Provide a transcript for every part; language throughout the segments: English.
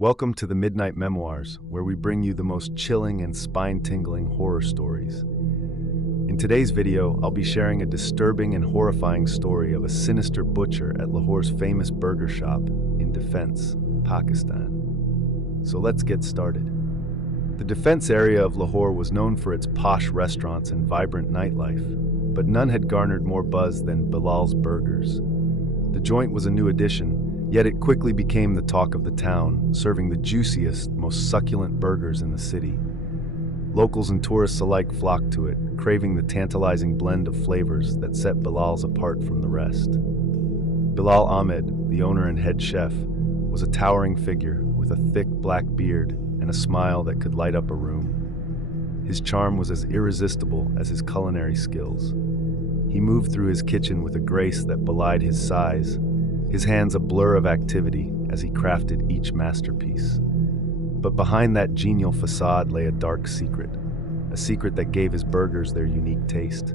Welcome to the Midnight Memoirs, where we bring you the most chilling and spine-tingling horror stories. In today's video, I'll be sharing a disturbing and horrifying story of a sinister butcher at Lahore's famous burger shop in Defense, Pakistan. So let's get started. The Defense area of Lahore was known for its posh restaurants and vibrant nightlife, but none had garnered more buzz than Bilal's Burgers. The joint was a new addition, yet it quickly became the talk of the town, serving the juiciest, most succulent burgers in the city. Locals and tourists alike flocked to it, craving the tantalizing blend of flavors that set Bilal's apart from the rest. Bilal Ahmed, the owner and head chef, was a towering figure with a thick black beard and a smile that could light up a room. His charm was as irresistible as his culinary skills. He moved through his kitchen with a grace that belied his size, his hands a blur of activity as he crafted each masterpiece. But behind that genial facade lay a dark secret, a secret that gave his burgers their unique taste.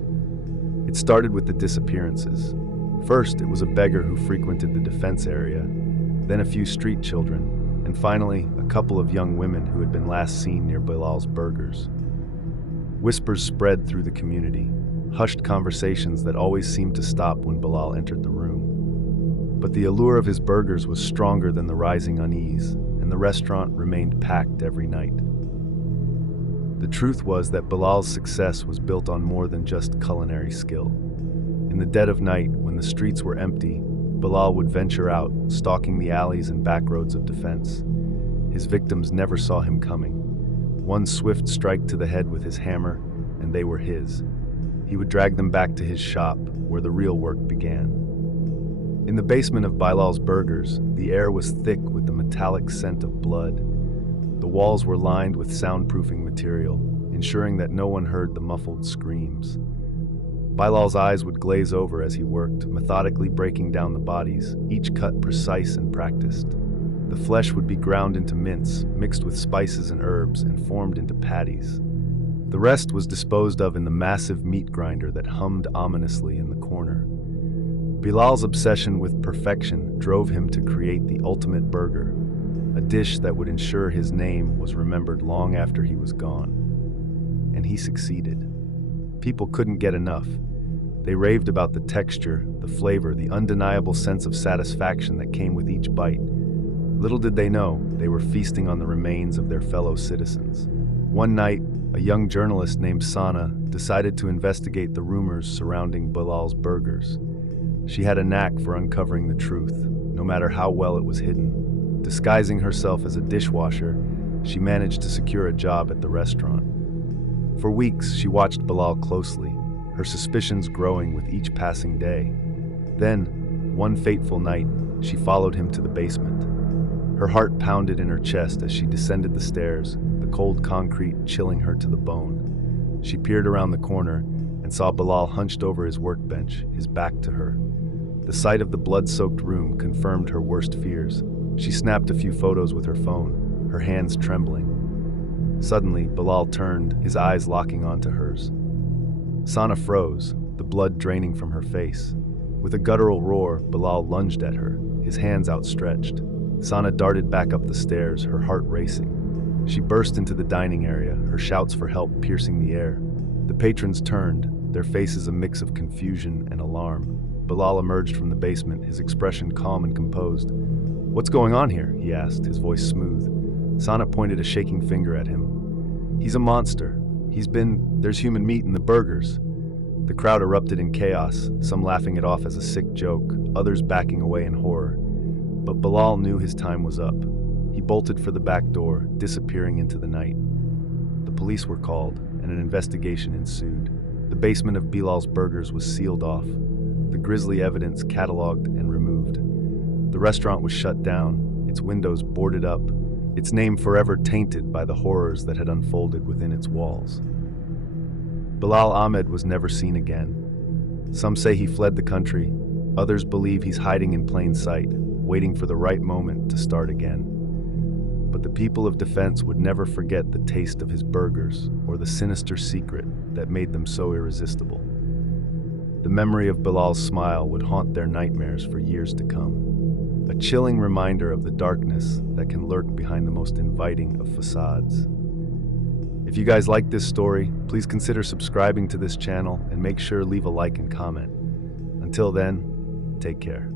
It started with the disappearances. First, it was a beggar who frequented the Defense area, then a few street children, and finally, a couple of young women who had been last seen near Bilal's Burgers. Whispers spread through the community, hushed conversations that always seemed to stop when Bilal entered the room. But the allure of his burgers was stronger than the rising unease, and the restaurant remained packed every night. The truth was that Bilal's success was built on more than just culinary skill. In the dead of night, when the streets were empty, Bilal would venture out, stalking the alleys and back roads of Defense. His victims never saw him coming. One swift strike to the head with his hammer, and they were his. He would drag them back to his shop, where the real work began. In the basement of Bilal's Burgers, the air was thick with the metallic scent of blood. The walls were lined with soundproofing material, ensuring that no one heard the muffled screams. Bilal's eyes would glaze over as he worked, methodically breaking down the bodies, each cut precise and practiced. The flesh would be ground into mince, mixed with spices and herbs, and formed into patties. The rest was disposed of in the massive meat grinder that hummed ominously in the corner. Bilal's obsession with perfection drove him to create the ultimate burger, a dish that would ensure his name was remembered long after he was gone. And he succeeded. People couldn't get enough. They raved about the texture, the flavor, the undeniable sense of satisfaction that came with each bite. Little did they know, they were feasting on the remains of their fellow citizens. One night, a young journalist named Sana decided to investigate the rumors surrounding Bilal's Burgers. She had a knack for uncovering the truth, no matter how well it was hidden. Disguising herself as a dishwasher, she managed to secure a job at the restaurant. For weeks, she watched Bilal closely, her suspicions growing with each passing day. Then, one fateful night, she followed him to the basement. Her heart pounded in her chest as she descended the stairs, the cold concrete chilling her to the bone. She peered around the corner and saw Bilal hunched over his workbench, his back to her. The sight of the blood-soaked room confirmed her worst fears. She snapped a few photos with her phone, her hands trembling. Suddenly, Bilal turned, his eyes locking onto hers. Sana froze, the blood draining from her face. With a guttural roar, Bilal lunged at her, his hands outstretched. Sana darted back up the stairs, her heart racing. She burst into the dining area, her shouts for help piercing the air. The patrons turned, their faces a mix of confusion and alarm. Bilal emerged from the basement, his expression calm and composed. "What's going on here?" he asked, his voice smooth. Sana pointed a shaking finger at him. "He's a monster. There's human meat in the burgers." The crowd erupted in chaos, some laughing it off as a sick joke, others backing away in horror. But Bilal knew his time was up. He bolted for the back door, disappearing into the night. The police were called, and an investigation ensued. The basement of Bilal's Burgers was sealed off, the grisly evidence cataloged and removed. The restaurant was shut down, its windows boarded up, its name forever tainted by the horrors that had unfolded within its walls. Bilal Ahmed was never seen again. Some say he fled the country, others believe he's hiding in plain sight, waiting for the right moment to start again. But the people of Defense would never forget the taste of his burgers or the sinister secret that made them so irresistible. The memory of Bilal's smile would haunt their nightmares for years to come. a chilling reminder of the darkness that can lurk behind the most inviting of facades. If you guys like this story, please consider subscribing to this channel and make sure to leave a like and comment. Until then, take care.